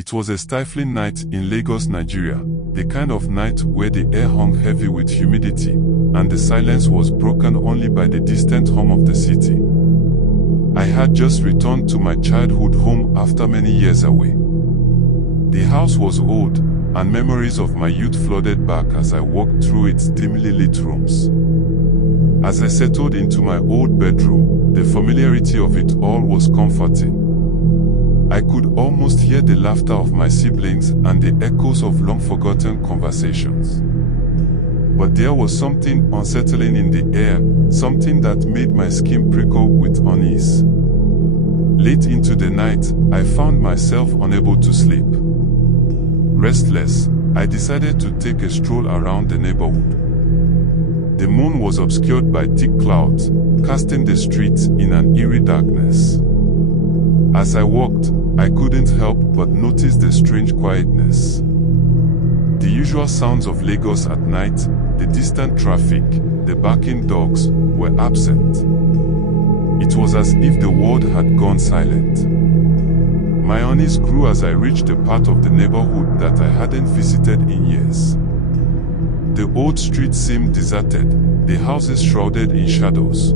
It was a stifling night in Lagos, Nigeria, the kind of night where the air hung heavy with humidity, and the silence was broken only by the distant hum of the city. I had just returned to my childhood home after many years away. The house was old, and memories of my youth flooded back as I walked through its dimly lit rooms. As I settled into my old bedroom, the familiarity of it all was comforting. I could almost hear the laughter of my siblings and the echoes of long-forgotten conversations. But there was something unsettling in the air, something that made my skin prickle with unease. Late into the night, I found myself unable to sleep. Restless, I decided to take a stroll around the neighborhood. The moon was obscured by thick clouds, casting the streets in an eerie darkness. As I walked, I couldn't help but notice the strange quietness. The usual sounds of Lagos at night, the distant traffic, the barking dogs, were absent. It was as if the world had gone silent. My unease grew as I reached a part of the neighborhood that I hadn't visited in years. The old street seemed deserted, the houses shrouded in shadows.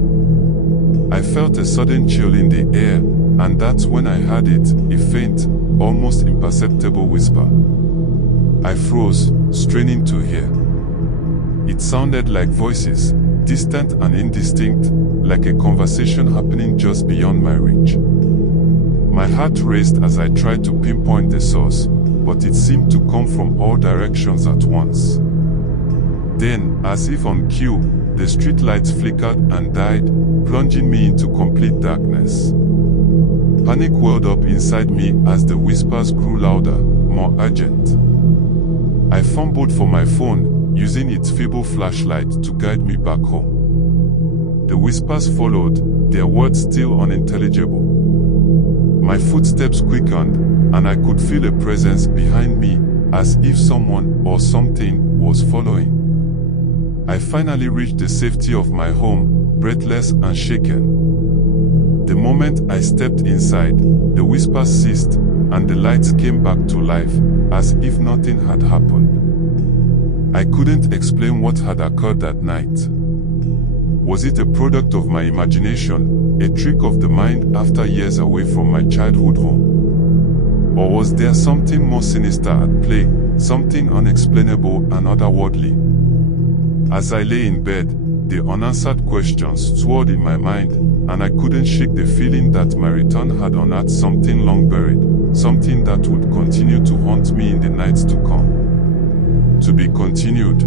I felt a sudden chill in the air, and that's when I heard it, a faint, almost imperceptible whisper. I froze, straining to hear. It sounded like voices, distant and indistinct, like a conversation happening just beyond my reach. My heart raced as I tried to pinpoint the source, but it seemed to come from all directions at once. Then, as if on cue, the street lights flickered and died, plunging me into complete darkness. Panic welled up inside me as the whispers grew louder, more urgent. I fumbled for my phone, using its feeble flashlight to guide me back home. The whispers followed, their words still unintelligible. My footsteps quickened, and I could feel a presence behind me, as if someone or something was following. I finally reached the safety of my home, breathless and shaken. The moment I stepped inside, the whispers ceased, and the lights came back to life, as if nothing had happened. I couldn't explain what had occurred that night. Was it a product of my imagination, a trick of the mind after years away from my childhood home? Or was there something more sinister at play, something unexplainable and otherworldly? As I lay in bed, the unanswered questions swirled in my mind, and I couldn't shake the feeling that my return had unearthed something long buried, something that would continue to haunt me in the nights to come. To be continued.